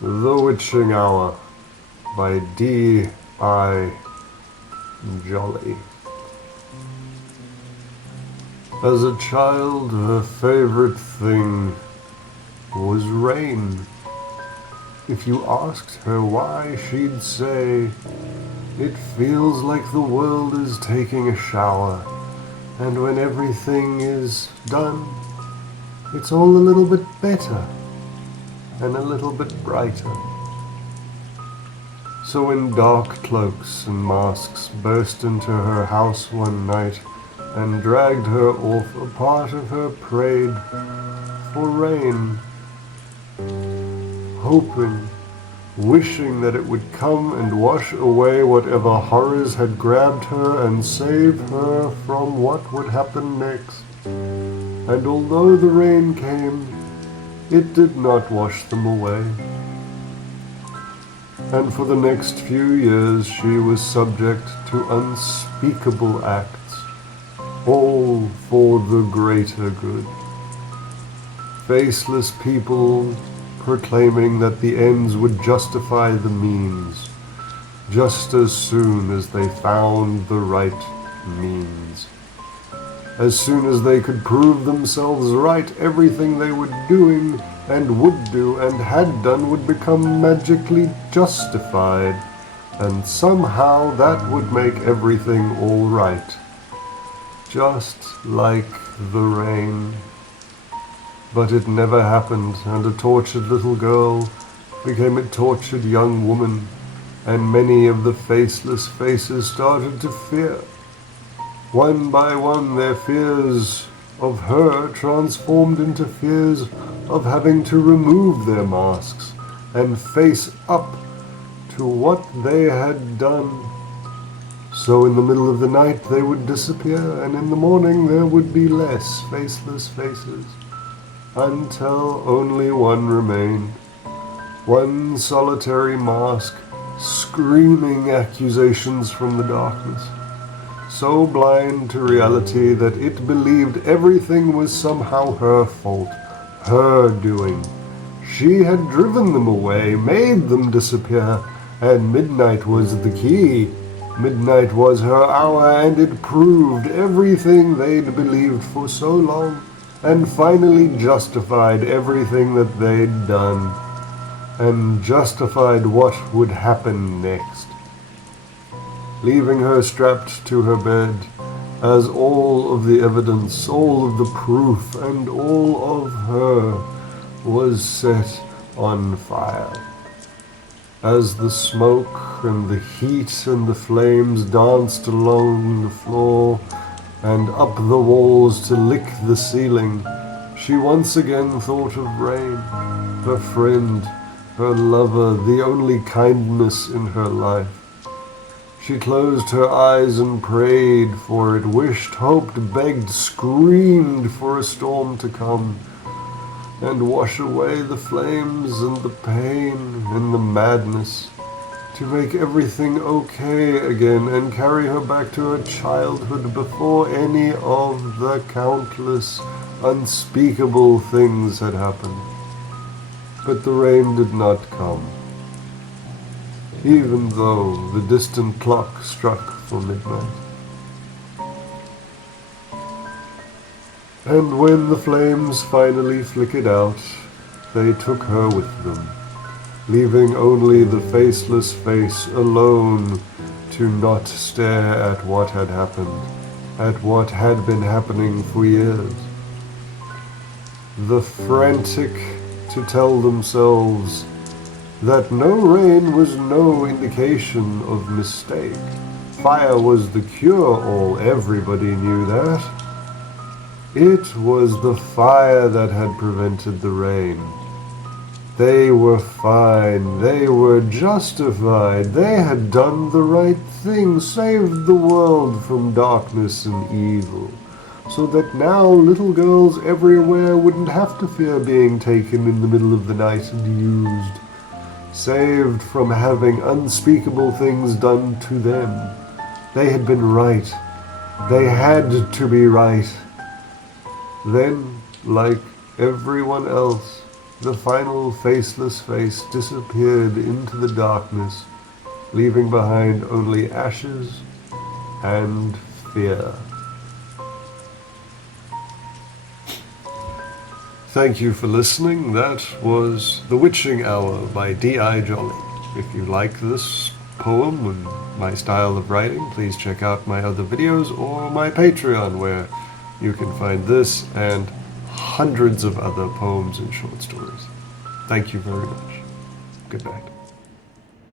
The Witching Hour by D. I. Jolly. As a child, her favorite thing was rain. If you asked her why, she'd say, "It feels like the world is taking a shower, and when everything is done, it's all a little bit better and a little bit brighter." So when dark cloaks and masks burst into her house one night and dragged her off a part of her prayed for rain, hoping, wishing that it would come and wash away whatever horrors had grabbed her and save her from what would happen next. And although the rain came, it did not wash them away. And for the next few years she was subject to unspeakable acts, all for the greater good. Faceless people proclaiming that the ends would justify the means, just as soon as they found the right means. As soon as they could prove themselves right, everything they were doing and would do and had done would become magically justified, and somehow that would make everything all right. Just like the rain. But it never happened, and a tortured little girl became a tortured young woman, and many of the faceless faces started to fear. One by one, their fears of her transformed into fears of having to remove their masks and face up to what they had done. So in the middle of the night they would disappear, and in the morning there would be less faceless faces, until only one remained, one solitary mask, screaming accusations from the darkness, so blind to reality that it believed everything was somehow her fault, her doing. She had driven them away, made them disappear, and midnight was the key. Midnight was her hour, and it proved everything they'd believed for so long, and finally justified everything that they'd done, and justified what would happen next. Leaving her strapped to her bed, as all of the evidence, all of the proof, and all of her was set on fire. As the smoke and the heat and the flames danced along the floor and up the walls to lick the ceiling, she once again thought of rain, her friend, her lover, the only kindness in her life. She closed her eyes and prayed for it, wished, hoped, begged, screamed for a storm to come and wash away the flames and the pain and the madness, to make everything okay again and carry her back to her childhood before any of the countless unspeakable things had happened. But the rain did not come, even though the distant clock struck for midnight. And when the flames finally flickered out, they took her with them, leaving only the faceless face alone to not stare at what had happened, at what had been happening for years. The frantic to tell themselves that no rain was no indication of mistake. Fire was the cure-all, everybody knew that. It was the fire that had prevented the rain. They were fine, they were justified, they had done the right thing, saved the world from darkness and evil, so that now little girls everywhere wouldn't have to fear being taken in the middle of the night and used, saved from having unspeakable things done to them. They had been right. They had to be right. Then, like everyone else, the final faceless face disappeared into the darkness, leaving behind only ashes and fear. Thank you for listening. That was The Witching Hour by D.I. Jolly. If you like this poem and my style of writing, please check out my other videos or my Patreon, where you can find this and hundreds of other poems and short stories. Thank you very much. Good night.